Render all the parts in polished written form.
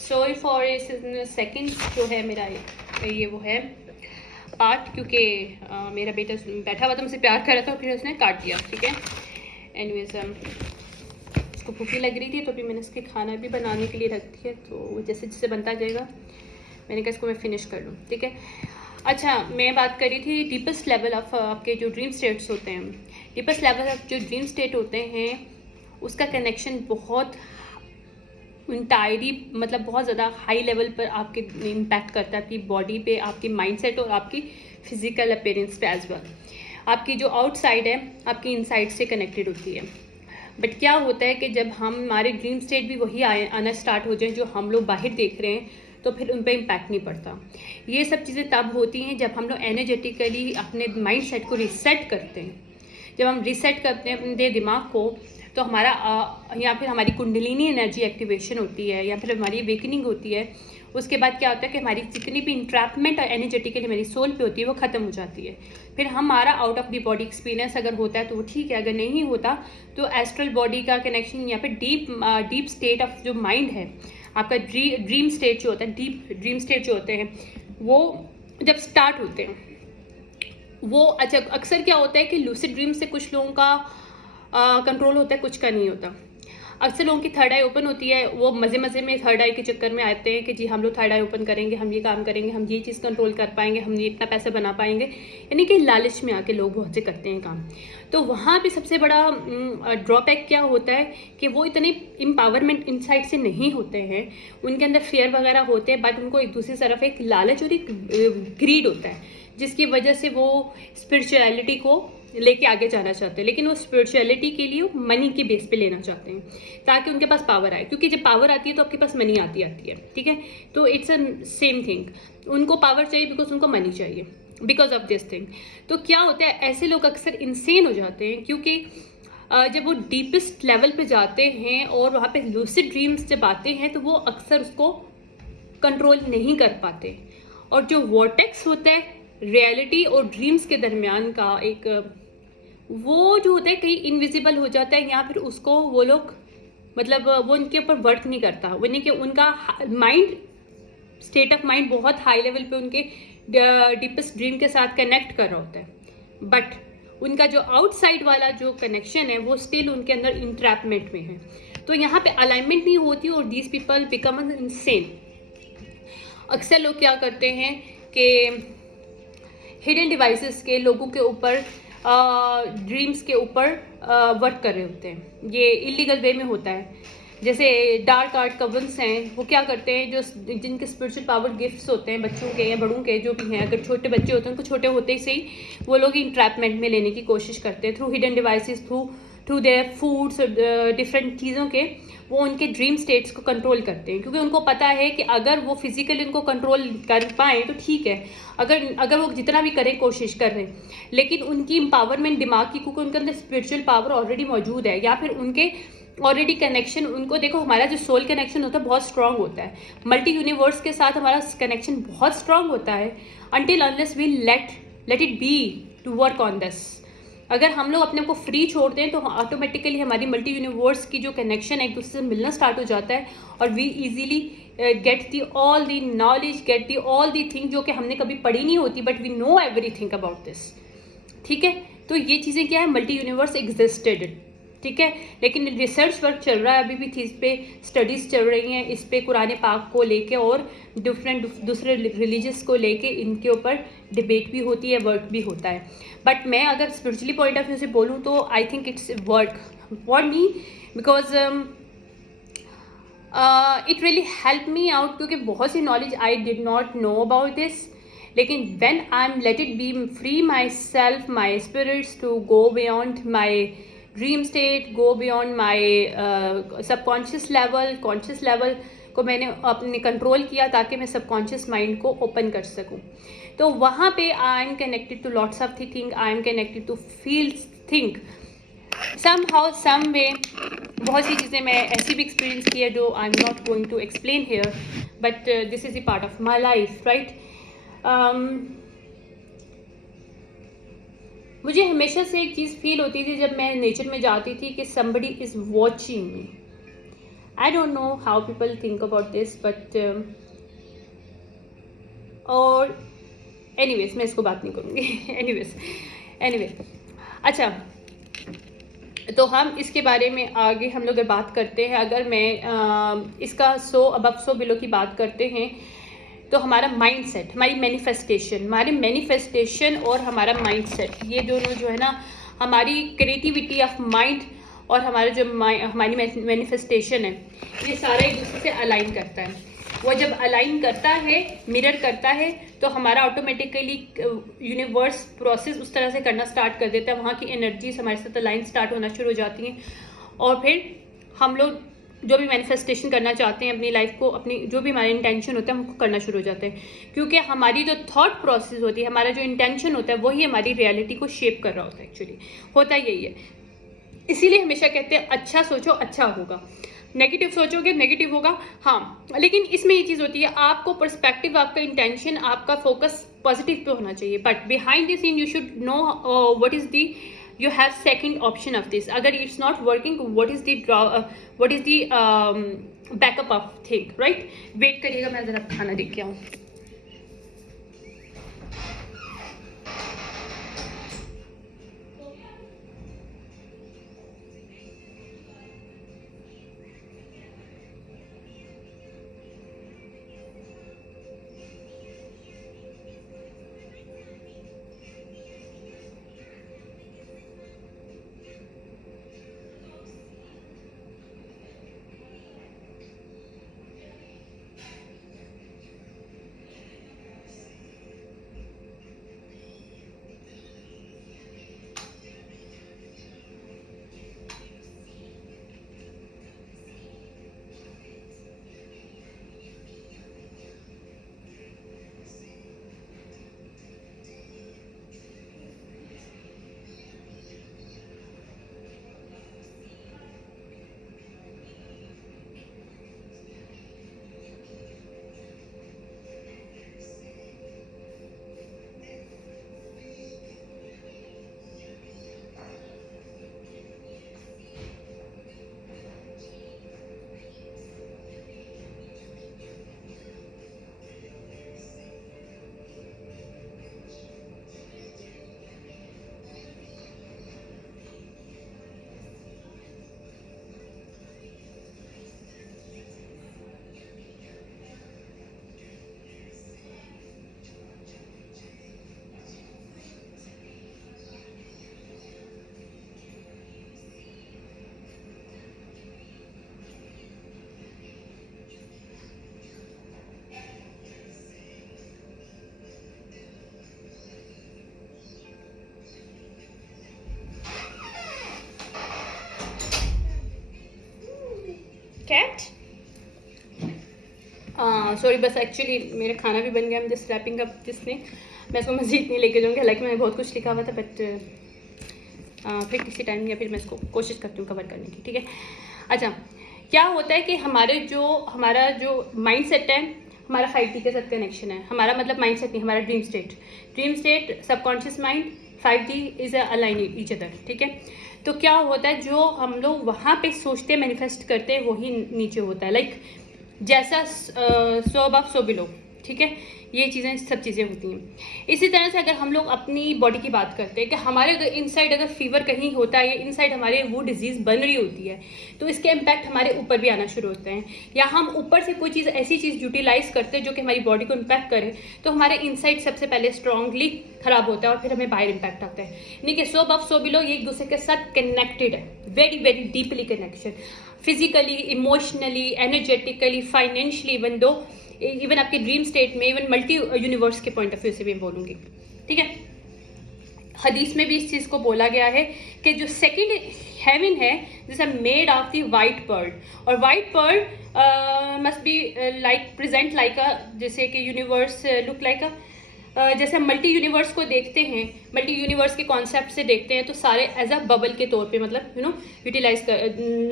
Sorry for इस second जो है मेरा ये वो है पार्ट, क्योंकि मेरा बेटा बैठा हुआ था, मुझसे प्यार कर रहा था, फिर उसने काट दिया। ठीक है, एनीवेज इसको भूखी लग रही थी तो फिर मैंने इसके खाना भी बनाने के लिए रख दिया, तो जैसे जैसे बनता जाएगा मैंने कहा इसको मैं फिनिश कर लूँ। ठीक है, अच्छा मैं बात कर रही थी डीपेस्ट लेवल ऑफ आपके जो ड्रीम स्टेट्स होते हैं। डीपेस्ट लेवल ऑफ जो ड्रीम स्टेट होते हैं उसका कनेक्शन बहुत इंटायरली मतलब बहुत ज़्यादा हाई लेवल पर आपके इम्पैक्ट करता है, आपकी बॉडी पे, आपकी माइंडसेट और आपकी फिजिकल अपीयरेंस पे एज वेल। आपकी जो आउटसाइड है आपकी इनसाइड से कनेक्टेड होती है। बट क्या होता है कि जब हमारे ड्रीम स्टेट भी वही आना स्टार्ट हो जाए जो हम लोग बाहर देख रहे हैं, तो फिर उन पर इम्पैक्ट नहीं पड़ता। ये सब चीज़ें तब होती हैं जब हम लोग एनर्जेटिकली अपने माइंड सेट को रिसेट करते हैं। जब हम रिसेट करते हैं अपने दिमाग को, तो हमारा या फिर हमारी कुंडलिनी एनर्जी एक्टिवेशन होती है, या फिर हमारी वेकनिंग होती है। उसके बाद क्या होता है कि हमारी जितनी भी इंट्रैपमेंट और एनर्जेटिकली हमारी सोल पे होती है वो ख़त्म हो जाती है। फिर हमारा out of the body experience अगर होता है तो वो ठीक है, अगर नहीं होता तो एस्ट्रल बॉडी का कनेक्शन या फिर डीप स्टेट ऑफ जो माइंड है आपका, ड्रीम स्टेट जो होता है, डीप ड्रीम स्टेट जो होते हैं वो जब स्टार्ट होते हैं वो अच्छा अक्सर क्या होता है कि लूसिड ड्रीम से कुछ लोगों का कंट्रोल होता है, कुछ का नहीं होता। अक्सर लोगों की थर्ड आई ओपन होती है, वो मज़े मज़े में थर्ड आई के चक्कर में आते हैं कि जी हम लोग थर्ड आई ओपन करेंगे, हम ये काम करेंगे, हम ये चीज़ कंट्रोल कर पाएंगे, हम ये इतना पैसा बना पाएंगे, यानी कि लालच में आके लोग बहुत से करते हैं काम। तो वहाँ पे सबसे बड़ा ड्रॉबैक क्या होता है कि वो इतने एम्पावरमेंट इनसाइड से नहीं होते हैं, उनके अंदर फेयर वगैरह होते हैं, बट उनको एक दूसरी तरफ एक लालच और एक ग्रीड होता है, जिसकी वजह से वो स्पिरिचुअलिटी को लेके आगे जाना चाहते हैं। लेकिन वो स्पिरिचुअलिटी के लिए वो मनी के बेस पे लेना चाहते हैं ताकि उनके पास पावर आए, क्योंकि जब पावर आती है तो आपके पास मनी आती है। ठीक है, तो इट्स अ सेम थिंग, उनको पावर चाहिए बिकॉज उनको मनी चाहिए, बिकॉज ऑफ दिस थिंग। तो क्या होता है, ऐसे लोग अक्सर इंसेन हो जाते हैं, क्योंकि जब वो डीपेस्ट लेवल पे जाते हैं और वहाँ पे लूसिड ड्रीम्स जब आते हैं तो वो अक्सर उसको कंट्रोल नहीं कर पाते। और जो वॉर्टेक्स होता है रियलिटी और ड्रीम्स के दरमियान का एक वो जो होता है कहीं इनविजिबल हो जाता है, या फिर उसको वो लोग मतलब वो उनके ऊपर वर्क नहीं करता, वो नहीं कि उनका माइंड स्टेट ऑफ माइंड बहुत हाई लेवल पे उनके डीपेस्ट ड्रीम के साथ कनेक्ट कर रहा होता है, बट उनका जो आउटसाइड वाला जो कनेक्शन है वो स्टिल उनके अंदर इंट्रैपमेंट में है। तो यहाँ पे अलाइनमेंट नहीं होती और दीज पीपल बिकम इनसेन। अक्सर लोग क्या करते हैं कि हिडन डिवाइसेस के लोगों के ऊपर ड्रीम्स के ऊपर वर्क कर रहे होते हैं, ये इलीगल वे में होता है। जैसे डार्क आर्ट कवंस हैं, वो क्या करते हैं, जो जिनके स्पिरिचुअल पावर गिफ्ट्स होते हैं बच्चों के या बड़ों के जो भी हैं, अगर छोटे बच्चे होते हैं उनको छोटे होते से ही वो लोग इंट्रैपमेंट में लेने की कोशिश करते हैं through hidden devices, through their foods, different चीज़ों के वो उनके ड्रीम स्टेट्स को कंट्रोल करते हैं, क्योंकि उनको पता है कि अगर वो फिजिकली उनको कंट्रोल कर पाएँ तो ठीक है, अगर वो जितना भी करें कोशिश कर रहे हैं, लेकिन उनकी एम्पावरमेंट दिमाग की, क्योंकि उनके अंदर स्पिरिचुअल पावर ऑलरेडी मौजूद है, या फिर उनके ऑलरेडी कनेक्शन, उनको देखो हमारा जो सोल कनेक्शन होता है बहुत स्ट्रांग होता है, मल्टी यूनिवर्स के साथ हमारा कनेक्शन बहुत स्ट्रांग होता है, until unless we let it be to work on this. अगर हम लोग अपने को फ्री छोड़ दें तो ऑटोमेटिकली हमारी मल्टी यूनिवर्स की जो कनेक्शन है एक दूसरे से मिलना स्टार्ट हो जाता है, और we easily get the all the knowledge, get the all the thing जो कि हमने कभी पढ़ी नहीं होती, but we know everything about this. ठीक है, तो ये चीज़ें क्या है, मल्टी यूनिवर्स एग्जिस्टेड। ठीक है, लेकिन रिसर्च वर्क चल रहा है अभी भी, इस पे स्टडीज़ चल रही हैं, इस पे कुरान पाक को लेके और डिफरेंट दूसरे रिलीजियस को लेके इनके ऊपर डिबेट भी होती है, वर्क भी होता है। बट मैं अगर स्पिरिचुअली पॉइंट ऑफ व्यू से बोलूँ तो I think it's work for me, because it really help me out, क्योंकि बहुत सी knowledge I did not know about this. लेकिन when I am let it be free my self, my spirits to go beyond my dream state, go beyond my subconscious level, conscious level को मैंने अपने control किया ताकि मैं subconscious mind को open कर सकूं। तो वहाँ पे I am connected to lots of thing, I am connected to feel think somehow some way. बहुत सी चीज़ें मैं ऐसी भी एक्सपीरियंस की है जो I am not going to explain here, but this is the part of my life, right. मुझे हमेशा से एक चीज़ फील होती थी जब मैं नेचर में जाती थी कि somebody is watching me, I don't know how people think about this, but और anyways मैं इसको बात नहीं करूँगी anyway अच्छा, तो हम इसके बारे में आगे हम लोग बात करते हैं। अगर मैं इसका 100 above 100 below की बात करते हैं तो हमारा माइंड सेट, हमारी मैनिफेस्टेशन और हमारा माइंड सेट, ये दोनों जो है ना, हमारी क्रिएटिविटी ऑफ माइंड और हमारा जो हमारी मैनिफेस्टेशन है, ये सारा एक दूसरे से अलाइन करता है। वो जब अलाइन करता है, मिरर करता है, तो हमारा ऑटोमेटिकली यूनिवर्स प्रोसेस उस तरह से करना स्टार्ट कर देता है। वहाँ की एनर्जीज हमारे साथ अलाइन स्टार्ट होना शुरू हो जाती हैं और फिर हम लोग जो भी मैनिफेस्टेशन करना चाहते हैं अपनी लाइफ को, अपनी जो भी हमारा इंटेंशन होता है, हमको करना शुरू हो जाते हैं। क्योंकि हमारी जो थॉट प्रोसेस होती है, हमारा जो इंटेंशन होता है, वही हमारी रियलिटी को शेप कर रहा होता है। एक्चुअली होता यही है। इसीलिए हमेशा कहते हैं अच्छा सोचो अच्छा होगा, नेगेटिव सोचोगे नेगेटिव होगा। हाँ, लेकिन इसमें ये चीज़ होती है, आपको पर्सपेक्टिव, आपका इंटेंशन, आपका फोकस पॉजिटिव पे होना चाहिए। But behind the seen you should know what is the, you have second option of this. अगर it's not working, what is the backup of thing, right? Wait करिएगा, मैं ज़रा खाना देख के आऊँ। कैट, सॉरी, बस एक्चुअली मेरा खाना भी बन गया। मैं just wrapping up this thing. मैं इसको मज़ीद नहीं लेके जाऊँगी, हालांकि मैंने बहुत कुछ लिखा हुआ था, बट फिर किसी टाइम या फिर मैं इसको कोशिश करती हूँ कवर करने की, ठीक है। अच्छा, क्या होता है कि हमारा जो माइंड सेट है, हमारा 5D के साथ कनेक्शन है। हमारा मतलब माइंड सेट नहीं, हमारा dream state, subconscious mind, 5D is align each other, ठीक है। तो क्या होता है, जो हम लोग वहाँ पे सोचते हैं, मैनिफेस्ट करते हैं, वही नीचे होता है। लाइक जैसा 100 above 100 below, ठीक है, ये चीज़ें सब चीज़ें होती हैं। इसी तरह से अगर हम लोग अपनी बॉडी की बात करते हैं कि हमारे इनसाइड अगर फीवर कहीं होता है या इनसाइड हमारे वो डिजीज़ बन रही होती है, तो इसके इम्पैक्ट हमारे ऊपर भी आना शुरू होते हैं। या हम ऊपर से कोई चीज़, ऐसी चीज़ यूटिलाइज करते हैं जो कि हमारी बॉडी को इम्पैक्ट करे, तो हमारे इनसाइड सबसे पहले स्ट्रांगली ख़राब होता है और फिर हमें बाहर इम्पैक्ट आता है। यानी कि 100 above 100 below ये एक दूसरे के साथ कनेक्टेड है, very very deeply connection, physically, emotionally, energetically, financially, even आपके ड्रीम स्टेट में, इवन मल्टी यूनिवर्स के पॉइंट ऑफ व्यू से भी बोलूँगी, ठीक है। हदीस में भी इस चीज़ को बोला गया है कि जो सेकंड हेवन है, जैसे made of the white pearl, और white pearl must be like present like a, जैसे कि यूनिवर्स लुक लाइक अ, जैसे हम मल्टी यूनिवर्स को देखते हैं, मल्टी यूनिवर्स के कॉन्सेप्ट से देखते हैं, तो सारे एज अ बबल के तौर पे मतलब यूटिलाइज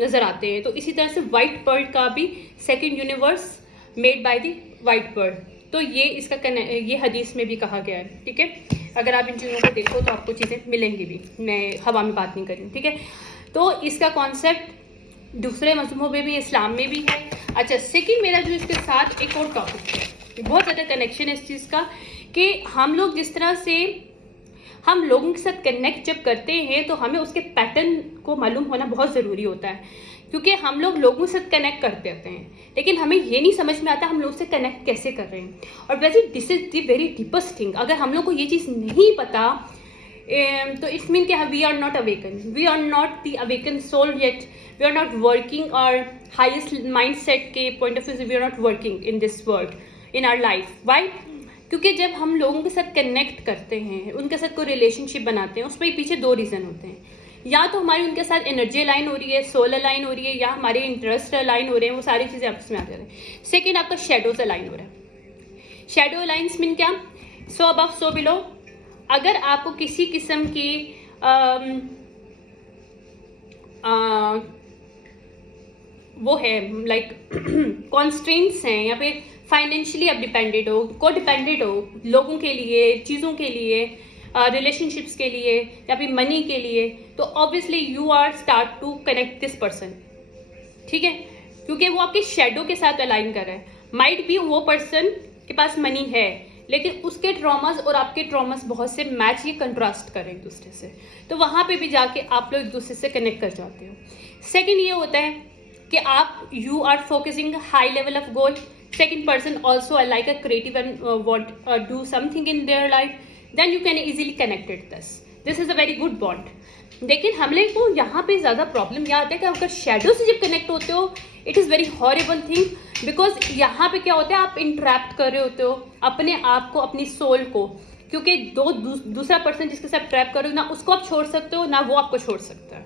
नज़र आते हैं। तो इसी तरह से वाइट पर्ल का भी second universe made by the white Perl, तो ये हदीस में भी कहा गया है, ठीक है। अगर आप इन चीज़ों को देखो तो आपको चीज़ें मिलेंगी भी, मैं हवा में बात नहीं कर रही हूँ, ठीक है। तो इसका कॉन्सेप्ट दूसरे मजहबों में भी, इस्लाम में भी है। अच्छा, सेकंड मेरा जो इसके साथ एक और टॉपिक है, बहुत ज़्यादा कनेक्शन है इस चीज़ का, कि हम लोग जिस तरह से हम लोगों के साथ कनेक्ट जब करते हैं तो हमें उसके पैटर्न को मालूम होना बहुत ज़रूरी होता है, क्योंकि हम लोग लोगों से कनेक्ट करते रहते हैं लेकिन हमें ये नहीं समझ में आता हम लोग से कनेक्ट कैसे कर रहे हैं। और वैसे this is the very deepest thing. अगर हम लोग को ये चीज़ नहीं पता तो इट्स मीन कि we are not awaken, we are not the awaken soul yet, we are not working और हाइस्ट माइंड सेट के पॉइंट ऑफ व्यू से we are not working in this world, in our life. Why? क्योंकि जब हम लोगों के साथ connect करते हैं, उनके साथ कोई रिलेशनशिप बनाते हैं, उसमें पीछे दो रीज़न होते हैं। या तो हमारी उनके साथ एनर्जी अलाइन हो रही है, सोल अलाइन हो रही है, या हमारे इंटरेस्ट अलाइन हो रहे हैं, वो सारी चीज़ें आपस में आ जा रही हैं। सेकेंड, आपका शेडोज अलाइन हो रहा है। शेडो अलाइंस मीन क्या? सो अबव सो बिलो। अगर आपको किसी किस्म की वो है लाइक कॉन्स्ट्रेंट्स हैं, या फिर फाइनेंशियली आप डिपेंडेड हो, को डिपेंडेड हो लोगों के लिए, चीज़ों के लिए, रिलेशनशिप्स के लिए, या फिर मनी के लिए, तो obviously you are start to connect this person, ठीक है, क्योंकि वो आपके शेडो के साथ अलाइन कर रहा है। माइट भी वो पर्सन के पास मनी है लेकिन उसके ट्रॉमास और आपके ट्रॉमास बहुत से मैच, ये कंट्रास्ट करें एक दूसरे से, तो वहाँ पे भी जाके आप लोग एक दूसरे से कनेक्ट कर जाते हो। सेकेंड ये होता है कि आप you are focusing high level of goal. Second person also like a creative and want do something in their life, then you can easily connected this is a very good bond. लेकिन हम लोग को यहाँ पे ज़्यादा problem यह आता है कि अगर शेडो से जब कनेक्ट होते हो, it is very horrible thing, because यहाँ पे क्या होता है, आप इंट्रैप्ट कर रहे होते हो अपने आप को, अपनी सोल को, क्योंकि दूसरा पर्सन जिसके साथ ट्रैप कर रहे हो ना, उसको आप छोड़ सकते हो ना वो आपको छोड़ सकता है।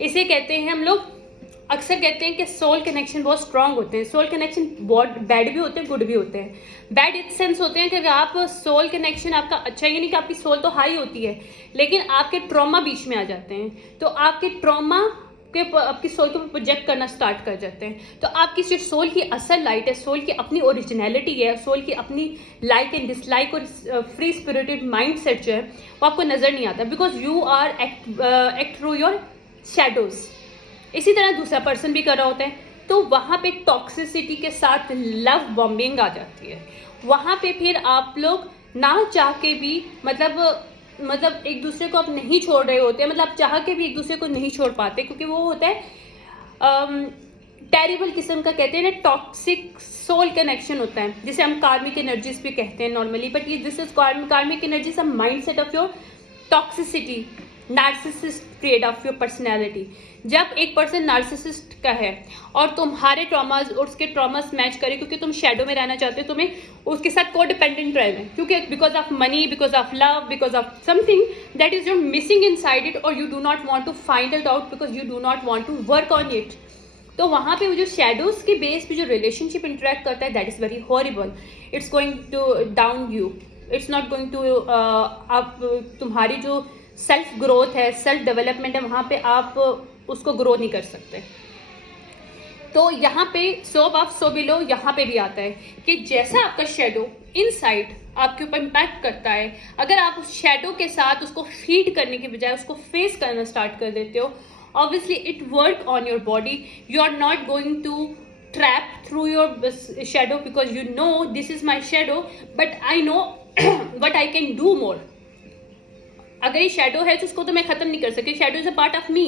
इसे कहते हैं हम लोग अक्सर कहते हैं कि सोल कनेक्शन बहुत स्ट्रांग होते हैं। सोल कनेक्शन बहुत बैड भी होते हैं, गुड भी होते हैं। बैड इस सेंस होते हैं कि अगर आप सोल कनेक्शन आपका अच्छा, ये नहीं कि आपकी सोल तो हाई होती है लेकिन आपके ट्रॉमा बीच में आ जाते हैं, तो आपके ट्रॉमा के आपकी सोल के ऊपर प्रोजेक्ट करना स्टार्ट कर जाते हैं, तो आपकी जो सोल की असल लाइट है, सोल की अपनी ओरिजिनलिटी है, सोल की अपनी लाइक एंड डिसलाइक और फ्री स्पिरिटेड माइंड सेट जो है वो आपको नज़र नहीं आता, because you are act through your shadows. इसी तरह दूसरा पर्सन भी कर रहा होता है, तो वहाँ पे टॉक्सिसिटी के साथ लव बॉम्बिंग आ जाती है। वहाँ पे फिर आप लोग ना चाह के भी मतलब एक दूसरे को आप नहीं छोड़ रहे होते हैं, मतलब आप चाह के भी एक दूसरे को नहीं छोड़ पाते, क्योंकि वो होता है टेरिबल किस्म का, कहते हैं ना, टॉक्सिक सोल कनेक्शन होता है, जिसे हम कार्मिक एनर्जीज भी कहते हैं नॉर्मली, बट ये दिस इज कार्मिक एनर्जीज, हम mind set of your toxicity, narcissist trade off your personality. जब एक पर्सन नार्सिसिस्ट का है और तुम्हारे ट्रॉमास और उसके ट्रॉमास मैच करे, क्योंकि तुम शेडो में रहना चाहते हो, तुम्हें उसके साथ को डिपेंडेंट रहना है, क्योंकि because of money, because of love, because of something that is your missing inside it, और you do not want to find it out, because you do not want to work on it. तो वहाँ पे वो जो shadows के base पे जो relationship interact करता है, that is very horrible. It's going to down you, it's not going to आप तुम्हारी जो सेल्फ ग्रोथ है, सेल्फ डेवलपमेंट है, वहाँ पे आप उसको ग्रो नहीं कर सकते। तो यहाँ पे सो अबव सो बिलो यहाँ पे भी आता है कि जैसा आपका शेडो इनसाइड आपके ऊपर इम्पैक्ट करता है, अगर आप उस शेडो के साथ उसको फीड करने के बजाय उसको फेस करना स्टार्ट कर देते हो, obviously it work on your body. You are not going to trap through your shadow, because you know this is my shadow, but I know what I can do more. अगर ये shadow है तो उसको तो मैं खत्म नहीं कर सकती। Shadow is a part of me,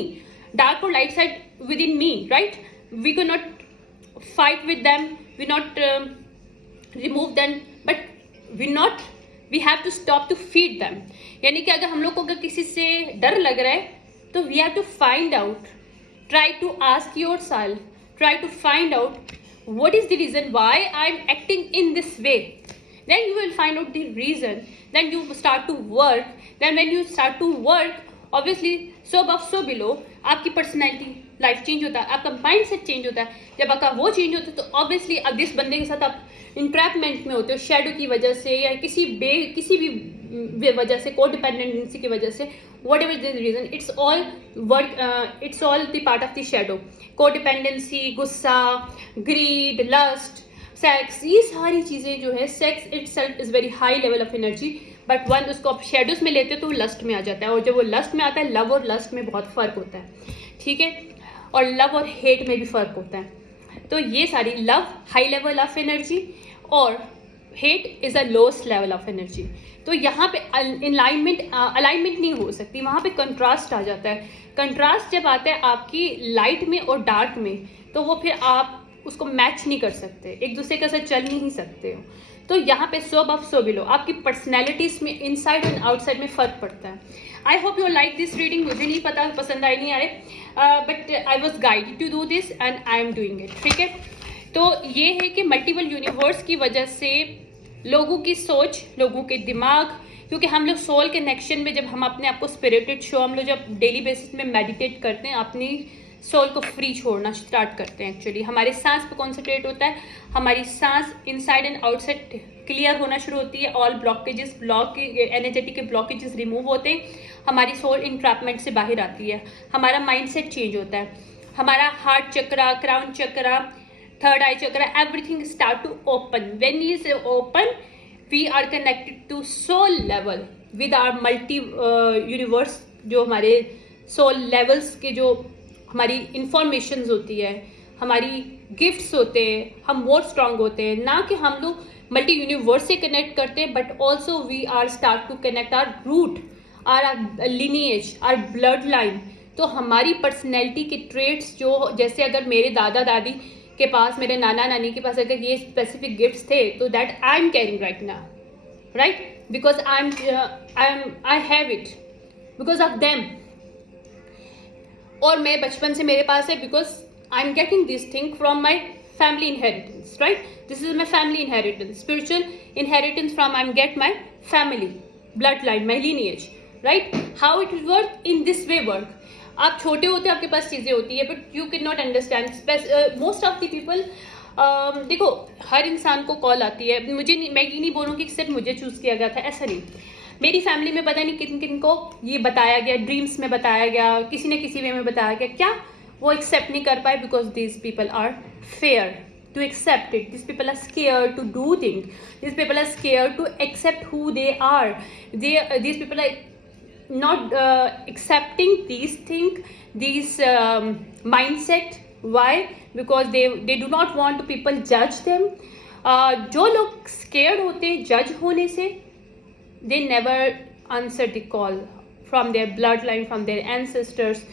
dark और light side within me, right? We can not fight with them, we not remove them, but we have to stop to feed them. यानी कि अगर हम लोग को अगर किसी से डर लग रहा है तो we have to find out, try to ask yourself, try to find out what is the reason why I'm acting in this way. Then you will find out the reason, then you start to work. Then when you start to work, obviously so above so below, आपकी personality life change होता है, आपका mind set change होता है। जब आपका वो change होता है तो ऑब्वियसली अब जिस बंदे के साथ आप इंट्रैपमेंट में होते हो शेडो की वजह से या किसी भी वजह से, को डिपेंडेंसी की वजह से, whatever the reason, it's all the part of the shadow. को डिपेंडेंसी, गुस्सा, ग्रीड, लस्ट, सेक्स, ये सारी चीज़ें जो है, sex itself is very high level of energy, but when उसको आप शेडोज में लेते हो तो वो लस्ट में आ जाता है, और जब वो लस्ट में आता है, लव और लस्ट में बहुत फ़र्क होता है, ठीक है। और लव और हेट में भी फ़र्क होता है। तो ये सारी, love high level of energy और hate is a lowest level of energy. तो यहाँ पे अलाइनमेंट नहीं हो सकती, वहाँ पे कंट्रास्ट आ जाता है। कंट्रास्ट जब आता है आपकी लाइट में और डार्क में, तो वो फिर आप उसको मैच नहीं कर सकते, एक दूसरे के साथ चल नहीं सकते हो। तो यहाँ पे सो अबव सो बिलो, आपकी पर्सनैलिटीज में इनसाइड एंड आउटसाइड में फ़र्क पड़ता है। I hope you like this reading. मुझे नहीं पता पसंद आए नहीं आए, but I was guided to do this and I am doing it. ठीक है, तो ये है कि मल्टीपल यूनिवर्स की वजह से लोगों की सोच, लोगों के दिमाग, क्योंकि हम लोग सोल कनेक्शन में जब हम अपने आप को स्पिरिटेड शो, हम लोग जब डेली बेसिस में मेडिटेट करते हैं, अपनी सोल को फ्री छोड़ना स्टार्ट करते हैं। एक्चुअली हमारे सांस पे कॉन्सेंट्रेट होता है, हमारी सांस इनसाइड एंड आउटसाइड क्लियर होना शुरू होती है, ऑल ब्लॉकेजेस, एनर्जेटिक के ब्लॉकेजेस रिमूव होते हैं, हमारी सोल इंट्रैपमेंट से बाहर आती है, हमारा माइंडसेट चेंज होता है, हमारा heart chakra, crown chakra, third eye chakra, everything start to open. When is open, we are connected to soul level with our multi universe. जो हमारे सोल लेवल्स के जो हमारी इंफॉर्मेशंस होती है, हमारी गिफ्ट्स होते हैं, हम मोर स्ट्रांग होते हैं। ना कि हम लोग मल्टी यूनिवर्स से कनेक्ट करते हैं, but also we are start to connect our root, our lineage, our blood line. तो हमारी पर्सनैलिटी के ट्रेट्स जो, जैसे अगर मेरे दादा दादी के पास, मेरे नाना नानी के पास अगर ये स्पेसिफिक गिफ्ट्स थे, तो that I am carrying right now, right, because I have it because of them. और मैं बचपन से मेरे पास है because I am getting this thing from my family inheritance, right, this is my family inheritance, spiritual inheritance from I am get my family blood line, my lineage, right. How it work in this way work, आप छोटे होते हैं, आपके पास चीज़ें होती है, but you can not understand. Most of the people, देखो हर इंसान को कॉल आती है, मुझे नहीं, मैं ये नहीं बोलूँगी कि सिर्फ मुझे चूज़ किया गया था, ऐसा नहीं। मेरी फैमिली में पता नहीं किन किन को ये बताया गया, ड्रीम्स में बताया गया, किसी न किसी वे में बताया गया, क्या वो एक्सेप्ट नहीं कर पाए, because these people are fair to accept it. These people are scared to do things. These people are scared to accept who they are. These people are not accepting these things, these mindset. Why? Because they do not want to people judge them. जो लोग scared होते हैं judge होने से, they never answer the call from their bloodline, from their ancestors,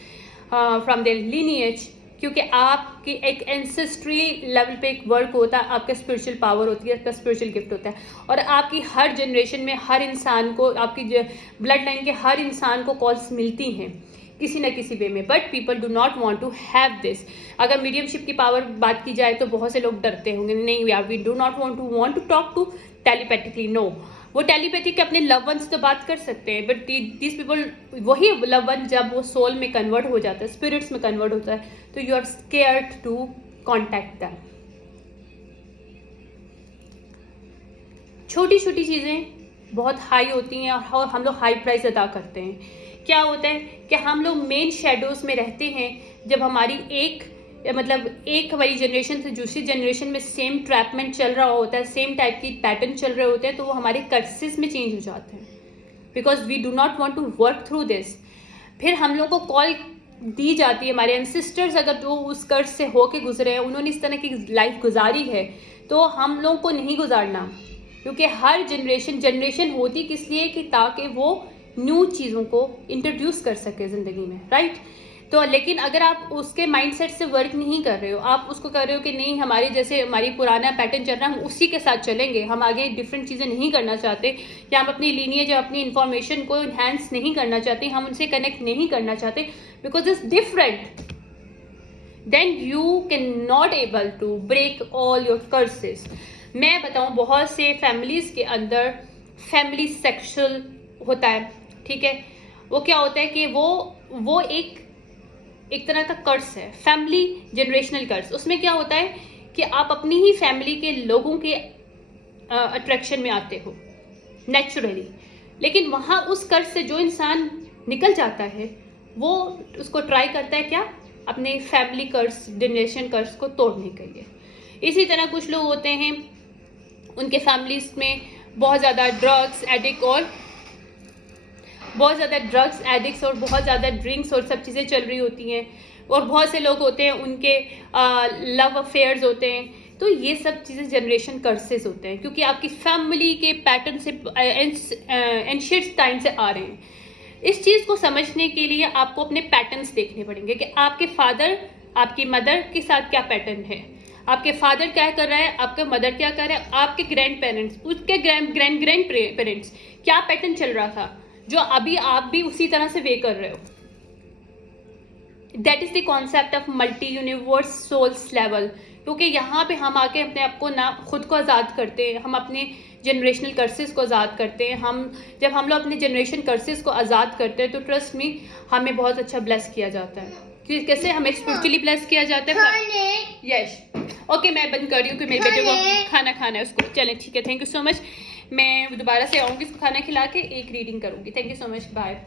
from their lineage. क्योंकि आपकी एक ancestry level पे एक वर्क होता है, आपका स्पिरिचुअल पावर होती है, आपका स्पिरिचुअल गिफ्ट होता है, और आपकी हर जनरेशन में हर इंसान को, आपकी ब्लड लाइन के हर इंसान को कॉल्स मिलती हैं किसी न किसी वे में, but people do not want to have this. अगर मीडियमशिप की पावर बात की जाए तो बहुत से लोग डरते होंगे, नहीं यार, we do not want to talk to telepathically. No, वो टेलीपैथिक के अपने लव वन से तो बात कर सकते हैं, बट दिस पीपल, वही लव वन जब वो सोल में कन्वर्ट हो जाता है, स्पिरिट्स में कन्वर्ट होता है, तो you are scared to contact them. छोटी छोटी चीज़ें बहुत हाई होती हैं और हम लोग हाई प्राइस अदा करते हैं। क्या होता है कि हम लोग मेन शेडोज़ में रहते हैं, जब हमारी एक हमारी जनरेशन से दूसरी जनरेशन में सेम ट्रैपमेंट चल रहा होता है, सेम टाइप की पैटर्न चल रहे होते हैं, तो वो हमारे कर्सेस में चेंज हो जाते हैं, because we do not want to work through this. फिर हम लोग को कॉल दी जाती है, हमारे एंसेस्टर्स अगर जो उस कर्ज से होके गुजरे हैं, उन्होंने इस तरह की लाइफ गुजारी है, तो हम लोग को नहीं गुजारना, क्योंकि हर जनरेशन होती किस लिए, कि ताकि वो न्यू चीज़ों को इंट्रोड्यूस कर सके ज़िंदगी में, राइट। तो लेकिन अगर आप उसके माइंडसेट से वर्क नहीं कर रहे हो, आप उसको कर रहे हो कि नहीं, हमारे जैसे हमारी पुराना पैटर्न चल रहा है, हम उसी के साथ चलेंगे, हम आगे डिफरेंट चीज़ें नहीं करना चाहते, या हम अपनी लीनिएज या अपनी इंफॉर्मेशन को इन्हांस नहीं करना चाहते, हम उनसे कनेक्ट नहीं करना चाहते, because it's different, then you can not able to break all your curses. मैं बताऊँ, बहुत से फैमिलीज़ के अंदर फैमिली सेक्सुअल होता है, ठीक है। वो क्या होता है कि वो एक तरह का कर्स है, फैमिली जनरेशनल कर्स। उसमें क्या होता है कि आप अपनी ही फैमिली के लोगों के अट्रैक्शन में आते हो नेचुरली, लेकिन वहाँ उस कर्स से जो इंसान निकल जाता है, वो उसको ट्राई करता है क्या, अपने फैमिली कर्स, जनरेशन कर्स को तोड़ने के लिए। इसी तरह कुछ लोग होते हैं, उनके फैमिलीज में बहुत ज़्यादा ड्रग्स एडिक्ट्स और बहुत ज़्यादा ड्रिंक्स और सब चीज़ें चल रही होती हैं, और बहुत से लोग होते हैं उनके लव अफेयर्स होते हैं। तो ये सब चीज़ें जनरेशन कर्सेस होते हैं, क्योंकि आपकी फैमिली के पैटर्न से एंशिएंट टाइम से आ रहे हैं। इस चीज़ को समझने के लिए आपको अपने पैटर्न्स देखने पड़ेंगे कि आपके फादर आपकी मदर के साथ क्या पैटर्न है, आपके फादर क्या कर रहा है, आपका मदर क्या कर रहा है, आपके ग्रैंड पेरेंट्स, उसके ग्रैंड पेरेंट्स क्या पैटर्न चल रहा था, जो अभी आप भी उसी तरह से वे कर रहे हो। That is the concept of multi universe souls level. क्योंकि यहाँ पे हम आके अपने आप को ना खुद को आज़ाद करते हैं, हम अपने जनरेशनल कर्सेस को आज़ाद करते हैं। जब हम लोग अपने जनरेशन कर्सेस को आज़ाद करते हैं तो ट्रस्ट मी हमें बहुत अच्छा ब्लेस किया जाता है। कि कैसे हमें स्पिरिचुअली ब्लेस किया जाता है। यस ओके, मैं बंद कर रही हूँ कि मेरे बेटे को खाना खाना है उसको। चलें ठीक है, थैंक यू सो मच। मैं दोबारा से आऊँगी, उसको खाना खिला के एक रीडिंग करूँगी। Thank you so much, bye.